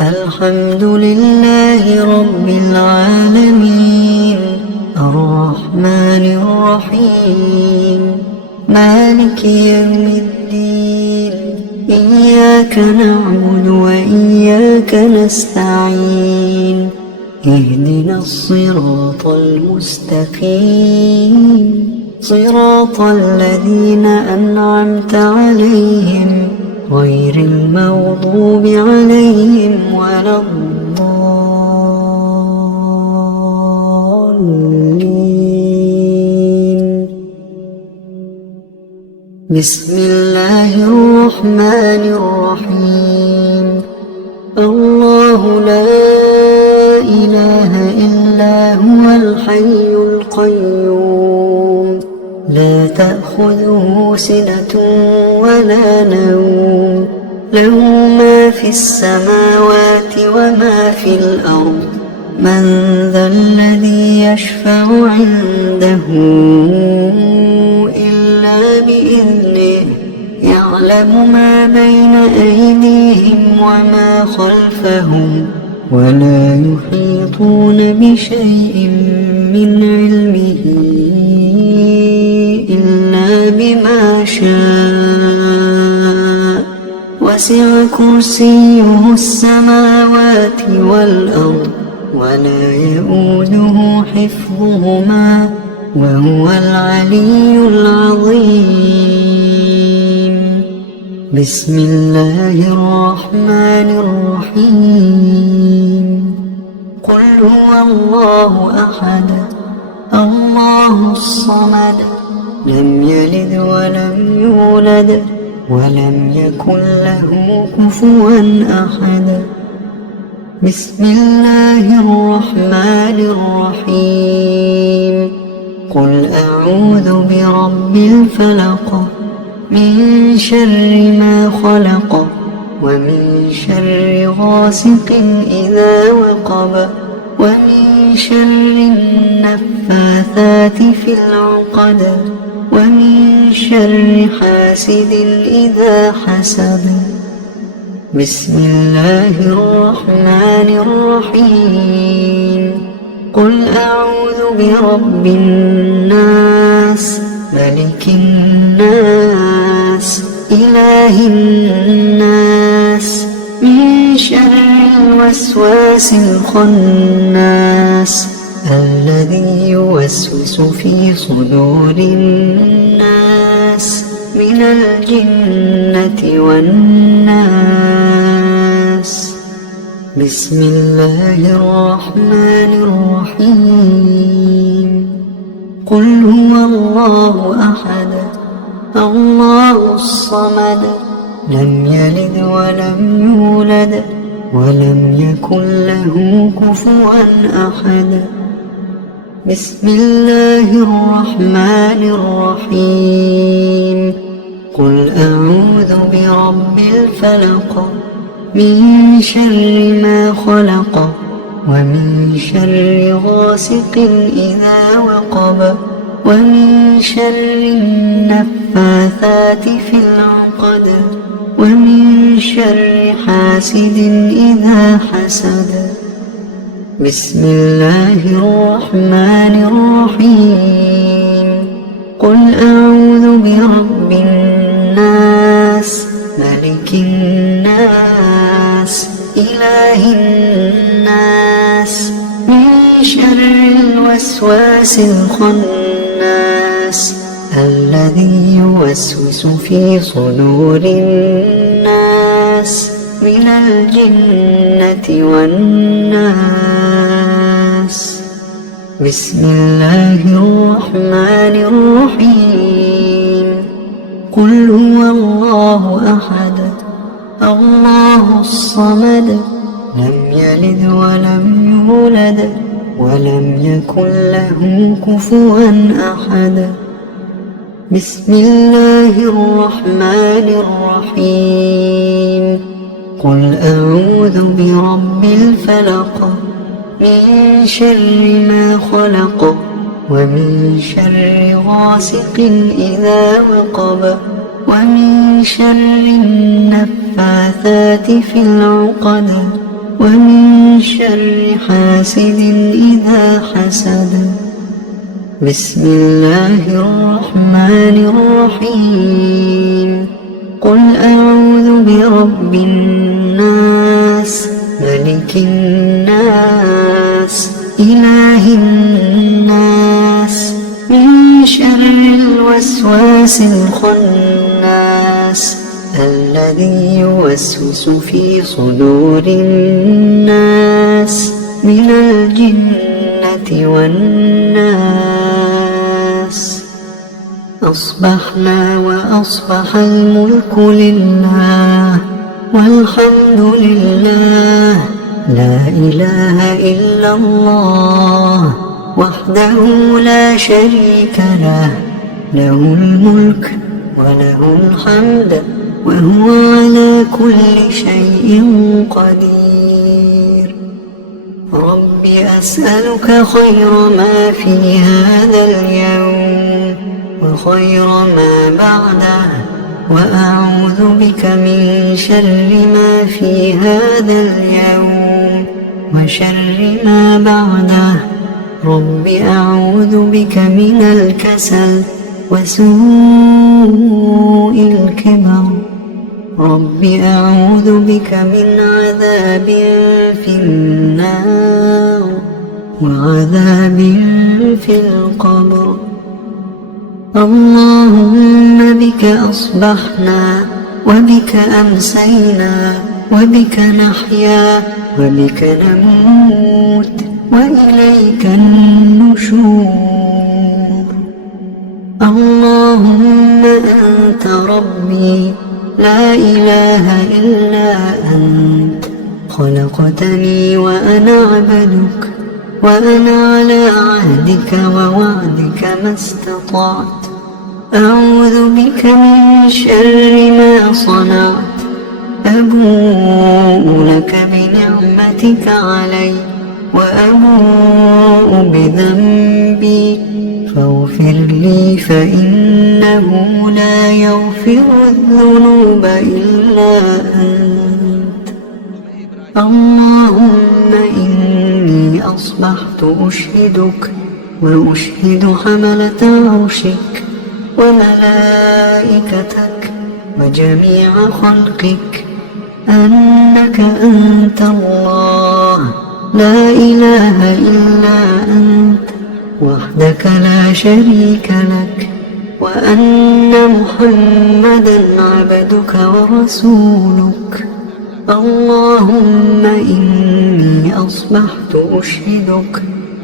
الحمد لله رب العالمين الرحمن الرحيم مالك يوم الدين إياك نعبد وإياك نستعين اهدنا الصراط المستقيم صراط الذين أنعمت عليهم غير المغضوب عليهم ولا الضالين. بسم الله الرحمن الرحيم. الله لا إله إلا هو الحي القيوم لا تأخذه سنة ولا نوم له ما في السماوات وما في الأرض من ذا الذي يشفع عنده إلا بإذنه يعلم ما بين أيديهم وما خلفهم ولا يحيطون بشيء من علمه إلا بما شاء وسع كرسيه السماوات والأرض ولا يؤوده حفظهما وهو العلي العظيم. بسم الله الرحمن الرحيم. قل هو الله أحد الله الصمد لم يلد ولم يولد ولم يكن له كفوا أحد. بسم الله الرحمن الرحيم. قل أعوذ برب الفلق من شر ما خلق ومن شر غاسق إذا وقب ومن شر النفاثات في العقد ومن شر حاسد إذا حسد. بسم الله الرحمن الرحيم. قل أعوذ برب الناس ملك الناس إله الناس من شر الوسواس الخناس الذي يوسوس في صدور الناس من الجنة والناس. بسم الله الرحمن الرحيم. قل هو الله أحد الله الصمد لم يلد ولم يولد ولم يكن له كفوا أحد. بسم الله الرحمن الرحيم. قل أعوذ برب الفلق من شر ما خلق ومن شر غاسق إذا وقب ومن شر النفاثات في العقد ومن شر حاسد إذا حسد. بسم الله الرحمن الرحيم. قل أعوذ برب الناس ملك الناس إله الناس من شر الوسواس الخناس الذي يوسوس في صدور الناس من الجنة والناس. بسم الله الرحمن الرحيم. قل هو الله أحد الله الصمد لم يلد ولم يولد ولم يكن له كفوا أحد. بسم الله الرحمن الرحيم. قل أعوذ برب الفلق من شر ما خلق ومن شر غاسق إذا وقب ومن شر النفاثات في العقد ومن شر حاسد إذا حسد. بسم الله الرحمن الرحيم. قل أعوذ برب الناس ملك الناس إله الناس من شر الوسواس الخناس الذي يوسوس في صدور الناس من الجنة والناس. أصبحنا وأصبح الملك لله والحمد لله، لا إله إلا الله وحده لا شريك له، له الملك وله الحمد وهو على كل شيء قدير. رب أسألك خير ما في هذا اليوم وخير ما بعده، وأعوذ بك من شر ما في هذا اليوم وشر ما بعده. رب أعوذ بك من الكسل وسوء الكبر. رب أعوذ بك من عذاب في النار وعذاب في القبر. اللهم بك أصبحنا وبك أمسينا وبك نحيا وبك نموت وإليك النشور. اللهم أنت ربي لا إله إلا أنت، خلقتني وأنا عبدك، وأنا على عهدك ووعدك ما استطعت. أعوذ بك من شر ما صنعت. أبوء لك بنعمتك علي وأبوء بذنبي فاغفر لي، فإنه لا يغفر الذنوب إلا أنت. اللهم إني أصبحت أشهدك وأشهد حملة عرشك وملائكتك وجميع خلقك أنك أنت الله لا إله إلا أنت وحدك لا شريك لك، وأن محمدا عبدك ورسولك. اللهم إني أصبحت أشهدك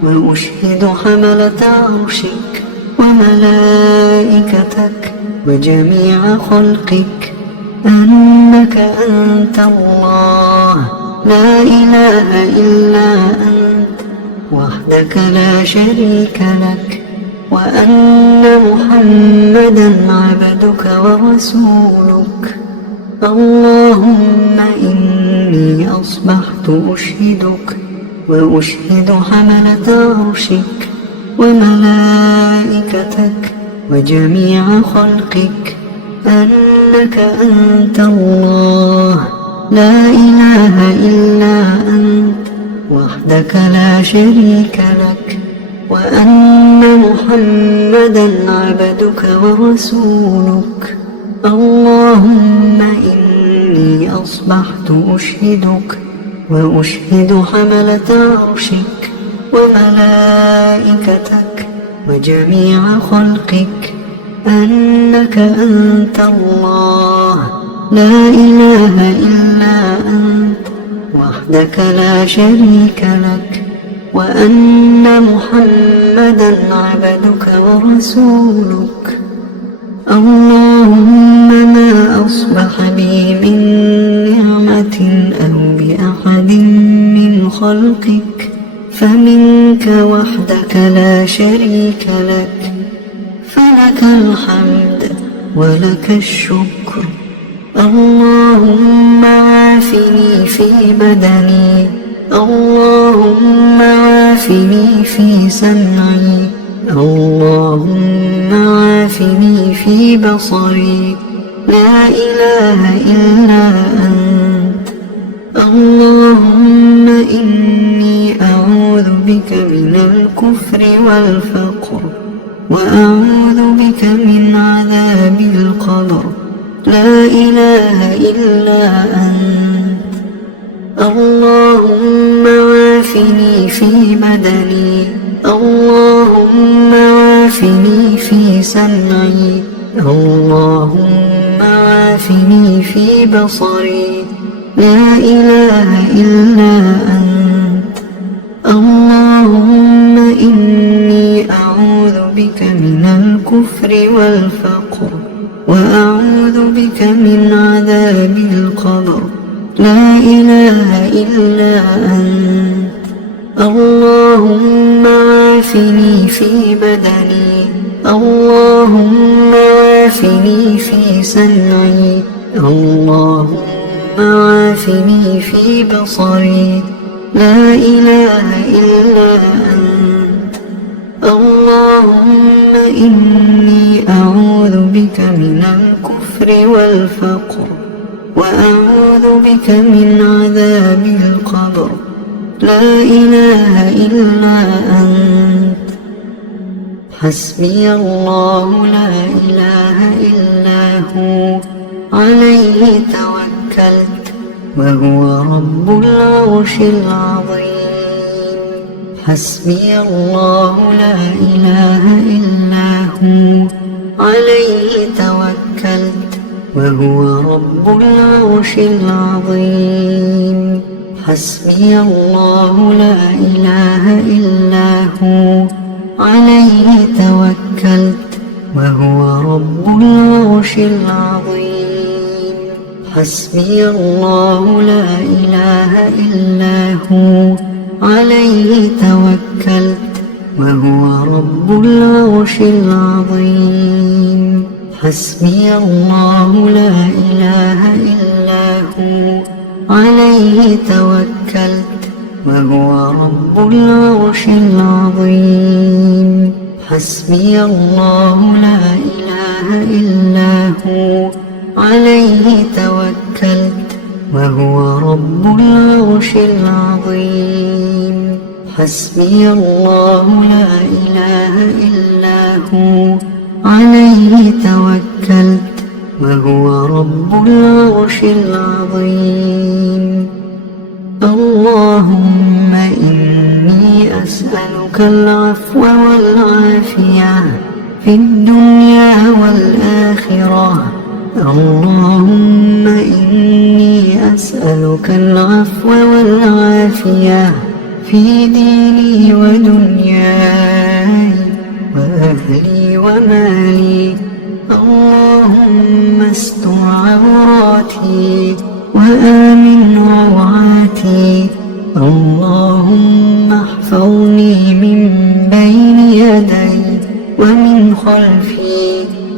وأشهد حملة عرشك وملائكتك وجميع خلقك أنك أنت الله لا إله إلا أنت وحدك لا شريك لك، وأن محمدا عبدك ورسولك. اللهم إني أصبحت أشهدك وأشهد حملة عرشك وملائكتك وجميع خلقك أنك أنت الله لا إله إلا أنت وحدك لا شريك لك، وأن محمدا عبدك ورسولك. اللهم إني أصبحت أشهدك وأشهد حملة عرشك وملائكتك وجميع خلقك أنك أنت الله لا إله إلا أنت وحدك لا شريك لك، وأن محمدا عبدك ورسولك. اللهم ما أصبح بي من نعمة أو بأحد من خلقك فمنك وحدك لا شريك لك، فلك الحمد ولك الشكر. اللهم عافني في بدني، اللهم عافني في سمعي، اللهم عافني في بصري، لا إله إلا أنت. اللهم الكفر والفقر، وأعوذ بك من عذاب القبر. لا إله إلا أنت. اللهم عافني في بدني، اللهم عافني في سمعي، اللهم عافني في بصري. لا إله إلا أنت. اللهم إني أعوذ بك من الكفر والفقر، وأعوذ بك من عذاب القبر. لا إله إلا أنت. اللهم عافني في بدني، اللهم عافني في سمعي، اللهم عافني في بصري. لا إله إلا أنت. اللهم إني أعوذ بك من الكفر والفقر، وأعوذ بك من عذاب القبر. لا إله إلا أنت. حسبي الله لا إله إلا هو، عليه توكلت وهو رب العرش العظيم. حسبي الله لا إله إلا هو، عليه توكلت وهو رب العرش العظيم. حسبي الله لا إله إلا هو، عليه توكلت وهو رب العرش العظيم. حسبي الله لا إله إلا هو، عليه توكلت وهو رب العرش العظيم. حسبي الله لا إله إلا هو، عليه توكلت وهو رب العرش العظيم. حسبي الله لا إله إلا هو، عليه توكلت وهو رب العرش العظيم. حسبي الله لا إله إلا هو، عليه توكلت وهو رب العرش العظيم. اللهم إني أسألك العفو والعافية في الدنيا والآخرة. اللهم إني أسألك العفو والعافية في ديني ودنياي وأهلي ومالي. اللهم استر عوراتي وآمن روعاتي. اللهم احفظني من بين يدي ومن خلفي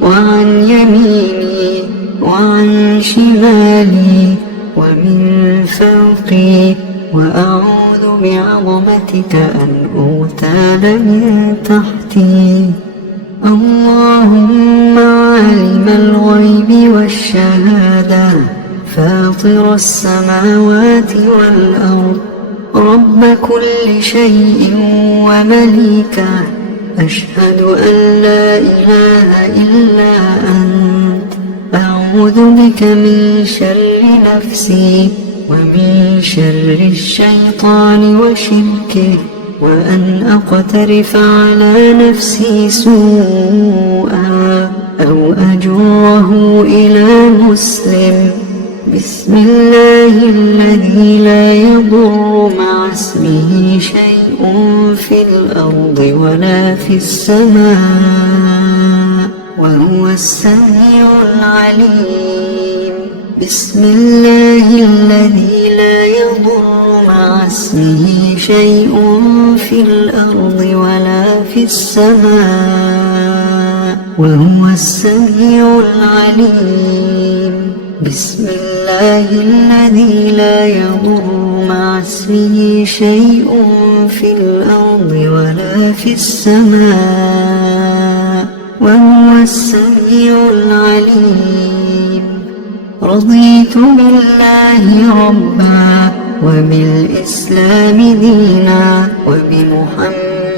وعن يميني وعن شمالي ومن فوقي، وأعوذ بعظمتك أن أغتال من تحتي. اللهم عالم الغيب والشهادة، فاطر السماوات والأرض، رب كل شيء ومليكه، أشهد أن لا إله إلا أنت. أعوذ بك من شر نفسي ومن شر الشيطان وشركه، وأن أقترف على نفسي سوءا أو أجره إلى مسلم. بسم الله الذي لا يضر مع اسمه شيء في الأرض ولا في السماء، وهو السميع العليم. بسم الله الذي لا يضر مع اسمه شيء في الأرض ولا في السماء، وهو السميع العليم. بسم الله الذي لا يضر مع اسمه شيء في الأرض ولا في السماء، وهو السميع العليم. رضيت بالله ربا وبالإسلام دينا وبمحمد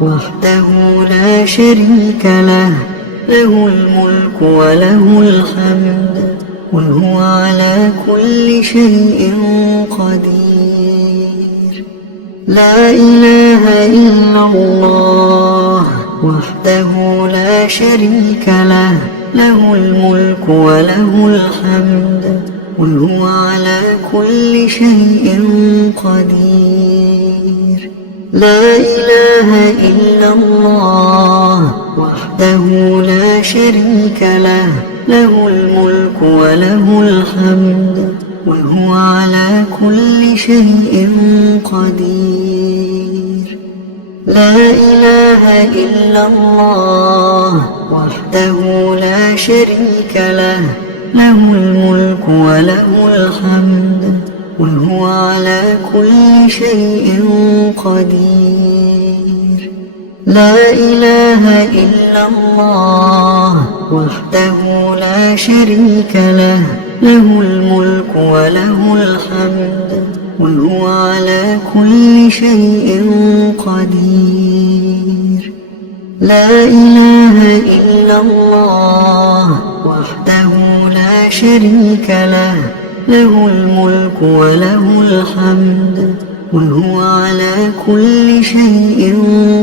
وحده لا شريك له، له الملك وله الحمد وهو على كل شيء قدير. لا إله إلا الله وحده لا شريك له، له الملك وله الحمد وهو على كل شيء قدير. لا إله إلا الله وحده لا شريك له، له الملك وله الحمد وهو على كل شيء قدير. لا إله إلا الله وحده لا شريك له، له الملك وله الحمد وهو على كل شيء قدير. لا إله إلا الله وحده لا شريك له، له الملك وله الحمد وهو على كل شيء قدير. لا إله إلا الله وحده لا شريك له، له الملك وله الحمد وهو على كل شيء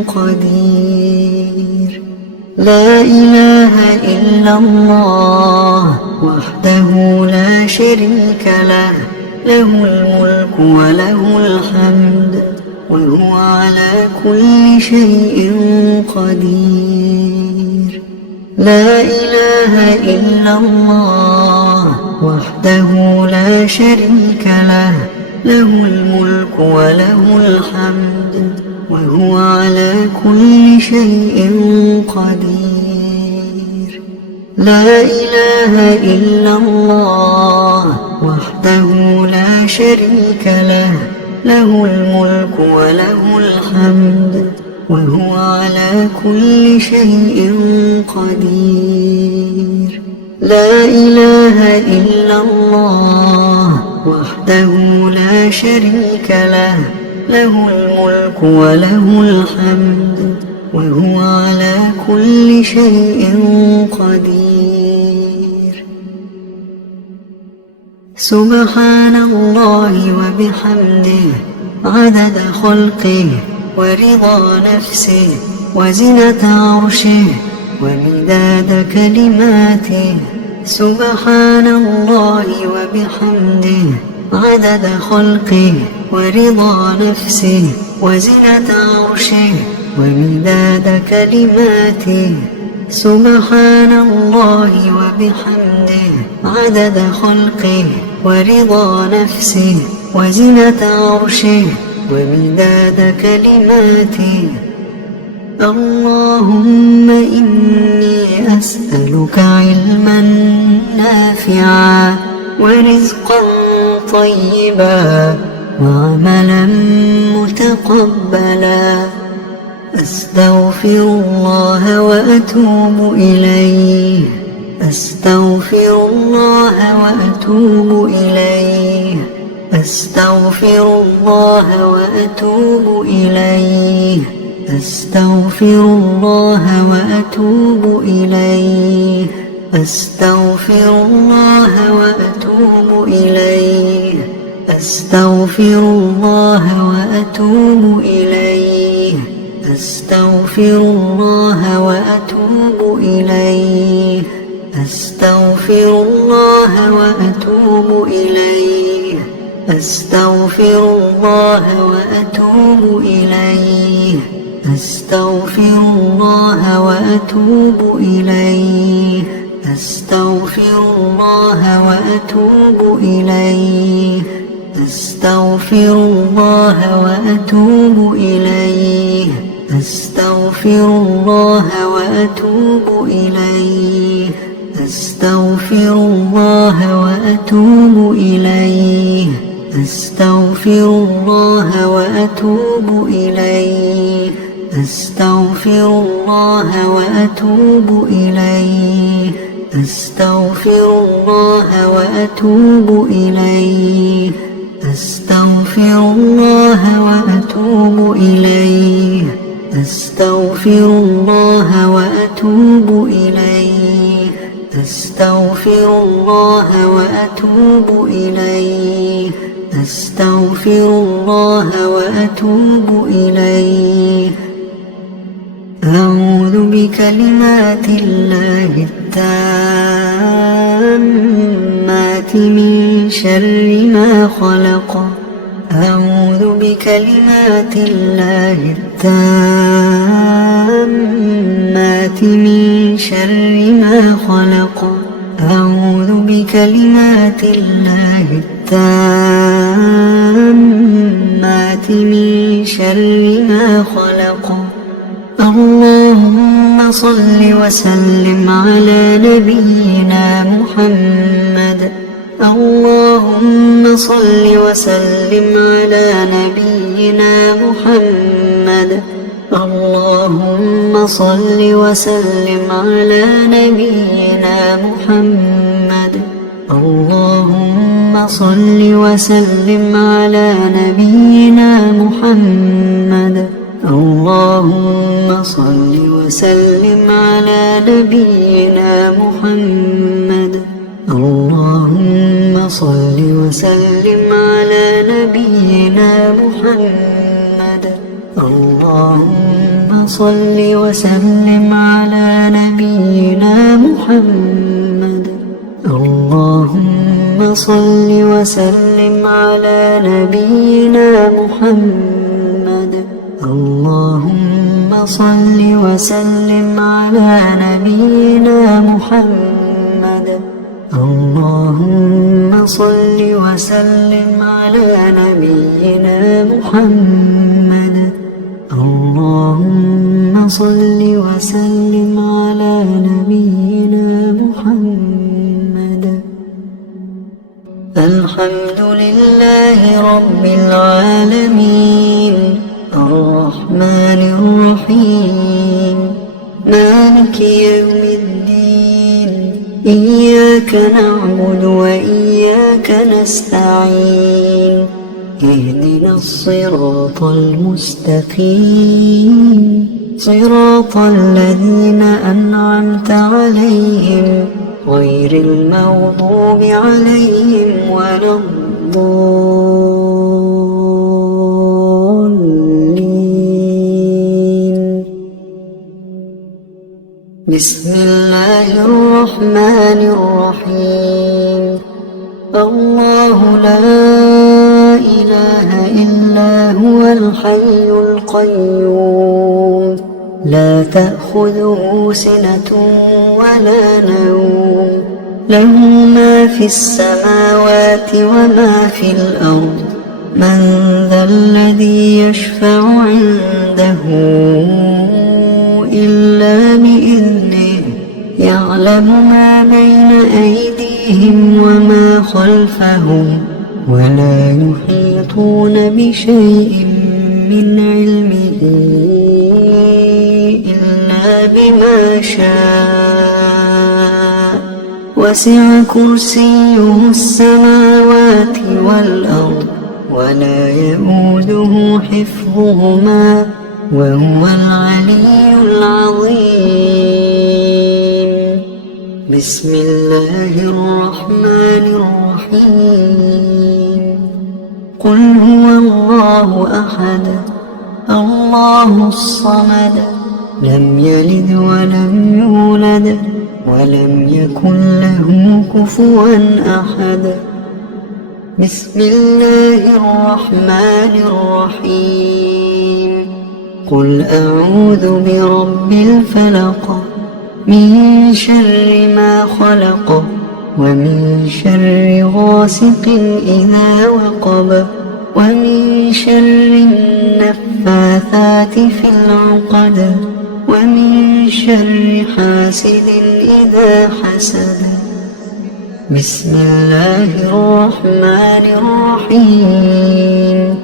قدير. لا إله إلا الله وحده لا شريك له، له الملك وله الحمد وهو على كل شيء قدير. لا إله إلا الله وحده لا شريك له، له الملك وله الحمد وهو على كل شيء قدير. لا إله إلا الله وحده لا شريك له، له الملك وله الحمد وهو على كل شيء قدير. لا إله إلا الله وحده لا شريك له، له الملك وله الحمد وهو على كل شيء قدير. سبحان الله وبحمده عدد خلقه ورضا نفسه وزنة عرشه ومداد كلماته. سبحان الله وبحمده عدد خلقه ورضا نفسه وزنة عرشه ومداد كلماته. سبحان الله وبحمده عدد خلقه ورضا نفسه وزنة عرشه ومداد كلماته. اللهم إني أسألك علما نافعا ورزقا طيبا وعملا متقبلا. أستغفر الله وأتوب إليه، أستغفر الله وأتوب إليه، أستغفر الله وأتوب إليه، أستغفر الله وأتوب إليه، أستغفر الله وأتوب إليه، أستغفر الله وأتوب إليه، أستغفر الله وأتوب إليه، أستغفر الله وأتوب إليه، أستغفر الله وأتوب إليه، أستغفر الله وأتوب إليه، أستغفر الله وأتوب إليه، أستغفر الله وأتوب إليه، أستغفر الله وأتوب إليه، أستغفر الله وأتوب إليه، أستغفر الله وأتوب إليه، أستغفر الله وأتوب إليه، أستغفر الله وأتوب إليه، أستغفر الله وأتوب إليه، أستغفر أستغفر الله وأتوب إليه أستغفر الله وأتوب إليه أستغفر الله وأتوب إليه أعوذ بكلمات الله التامات من شر ما خلق أعوذ بكلمات الله التامات من شر ما خلق أعوذ بكلمات الله التامات من شر ما خلق اللهم صل وسلم على نبينا محمد اللهم صل وسلم على نبينا محمد اللهم صل وسلم على نبينا محمد اللهم صل وسلم على نبينا محمد اللهم صل وسلم على نبينا محمد اللهم صل وسلم على نبينا محمد اللهم صل وسلم على نبينا محمد اللهم صل وسلم على نبينا محمد اللهم صل وسلم على نبينا محمد اللهم صل وسلم على نبينا محمد اللهم صل وسلم على نبينا محمد الحمد لله رب العالمين الرحمن الرحيم مالك يوم الدين إياك نعبد وإياك نستعين اهدنا الصراط المستقيم صراط الذين أنعمت عليهم غير المغضوب عليهم ولا الضالين بسم الله الرحمن الرحيم الله لا إله إلا هو الحي القيوم لا تأخذه سنة ولا نوم له ما في السماوات وما في الأرض من ذا الذي يشفع عنده إلا بإذنه يعلم ما بين أيديهم وما خلفهم ولا يحيطون بشيء من علمه إلا بما شاء وسع كرسيه السماوات والأرض ولا يئوده حفظهما وهو العلي العظيم بسم الله الرحمن الرحيم قل هو الله أحد الله الصمد لم يلد ولم يولد ولم يكن له كفوا أحد بسم الله الرحمن الرحيم قل أعوذ برب الفلق من شر ما خلق ومن شر غاسق إذا وقب ومن شر النفاثات في العقد ومن شر حاسد إذا حسد بسم الله الرحمن الرحيم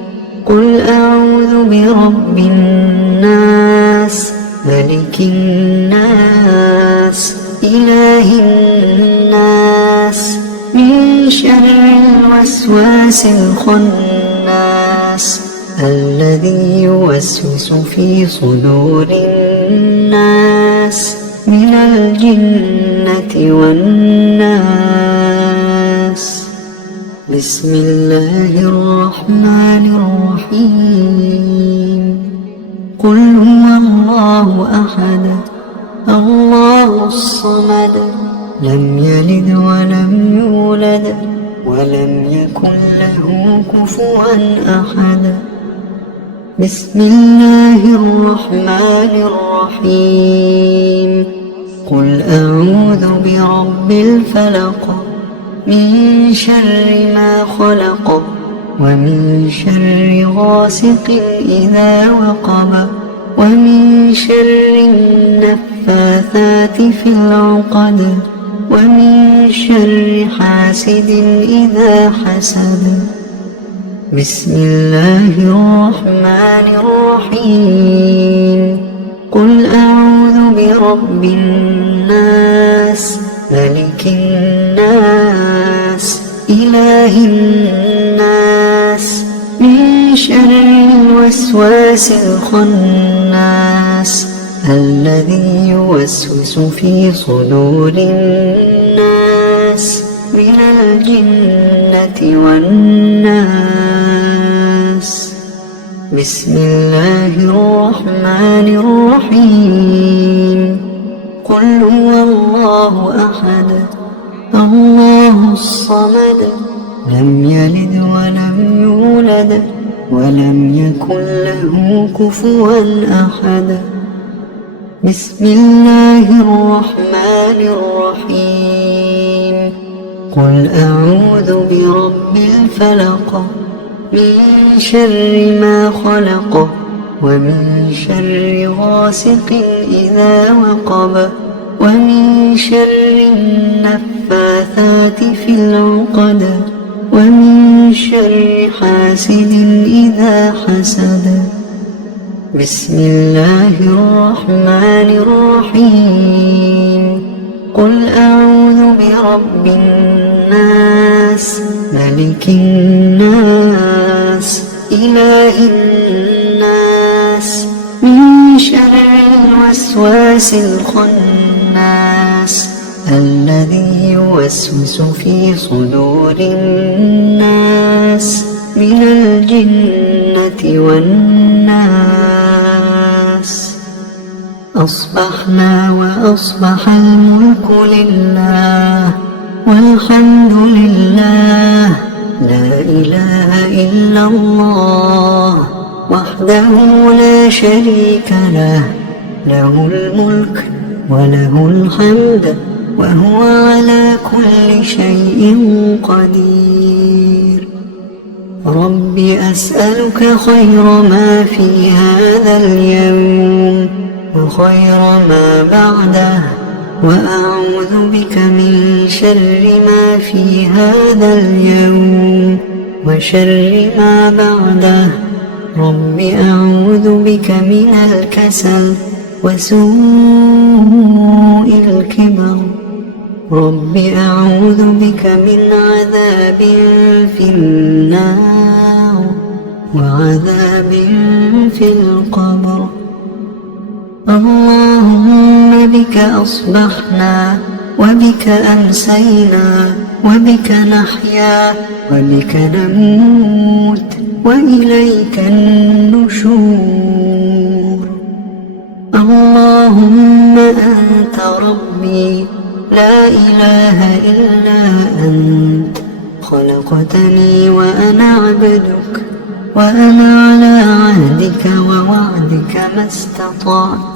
قل أعوذ برب الناس ملك الناس إله الناس من شر الوسواس الخناس الذي يوسوس في صدور الناس من الجنة والناس. بسم الله الرحمن الرحيم. قل هو الله أحد الله الصمد لم يلد ولم يولد ولم يكن له كفوا أحد. بسم الله الرحمن الرحيم. قل أعوذ برب الفلق من شر ما خلق ومن شر غاسق إذا وقب ومن شر النفاثات في العقد ومن شر حاسد إذا حسد. بسم الله الرحمن الرحيم. قل أعوذ برب الناس ملك الناس إله الناس من شر الوسواس الخناس الذي يوسوس في صدور الناس من الجنة والناس. بسم الله الرحمن الرحيم. قل هو الله أحد الله الصمد لم يلد ولم يولد ولم يكن له كفوا أحد. بسم الله الرحمن الرحيم. قل أعوذ برب الفلق من شر ما خلق ومن شر غاسق إذا وقب ومن شر النفاثات في العقد ومن شر حاسد إذا حسد. بسم الله الرحمن الرحيم. قل أعوذ برب الناس ملك الناس إله الناس من شر الوسواس الخناس الذي يوسوس في صدور الناس من الجنة والناس. أصبحنا وأصبح الملك لله والحمد لله لا إله إلا الله وحده لا شريك له له الملك وله الحمد وهو على كل شيء قدير. رب أسألك خير ما في هذا اليوم وخير ما بعده وأعوذ بك من شر ما في هذا اليوم وشر ما بعده. رب أعوذ بك من الكسل وسوء الكبر. رب أعوذ بك من عذاب في النار وعذاب في القبر. اللهم بك أصبحنا وبك أمسينا وبك نحيا وبك نموت وإليك النشور. اللهم أنت ربي لا إله إلا أنت خلقتني وأنا عبدك وأنا على عهدك ووعدك ما استطعت.